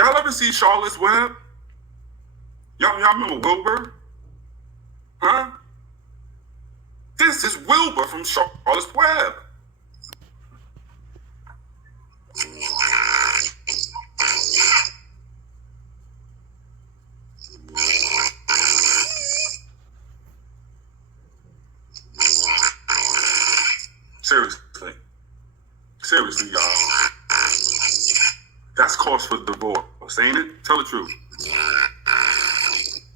Y'all ever see Charlotte's Web? Y'all remember Wilbur? Huh? This is Wilbur from Charlotte's Web. Seriously, y'all. That's cause for divorce, ain't it? Tell the truth.